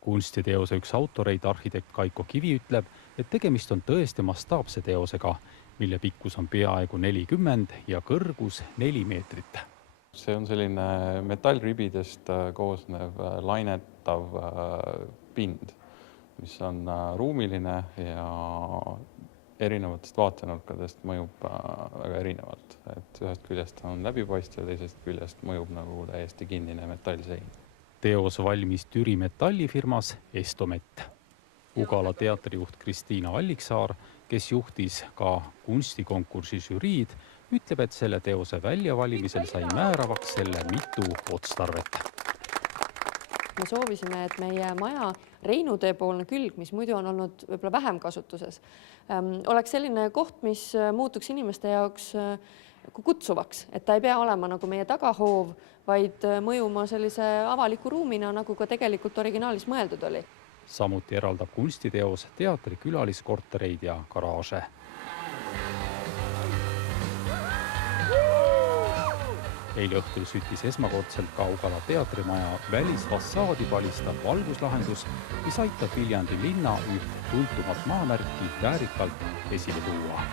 Kunstiteose üks autoreid, arhitekt Kaiko Kivi ütleb, et tegemist on tõesti mastaapse teosega, mille pikkus on peaaegu 40 ja kõrgus 4 meetrit. See on selline metallribidest koosnev lainetav pind, mis on ruumiline ja erinevatest vaatenurkadest mõjub väga erinevalt. Et ühest küljest on läbipaistev ja teisest küljest mõjub nagu täiesti kinnine metallsein. Teos valmis Türi metallifirmas Estomet. Ugala teatrijuht Kristiina Alliksaar, kes juhtis ka kunstikonkursi žüriid, ütleb, et selle teose väljavalimisel sai määravaks selle mitu otstarvet. Me soovisime, et meie maja Reinutee-poolne külg, mis muidu on olnud võib-olla vähem kasutuses, oleks selline koht, mis muutuks inimeste jaoks kutsuvaks, et ta ei pea olema nagu meie tagahoov, vaid mõjuma sellise avaliku ruumina, nagu ka tegelikult originaalis mõeldud oli. Samuti eraldab kunstiteos teatri külaliskortereid ja garaaže. Eile õhtul süttis esmakordselt ka Ugala teatrimaja välisfassaadi palistav valguslahendus, mis aitab Viljandi linna üht tuntumat maamärki väärikalt esile tuua.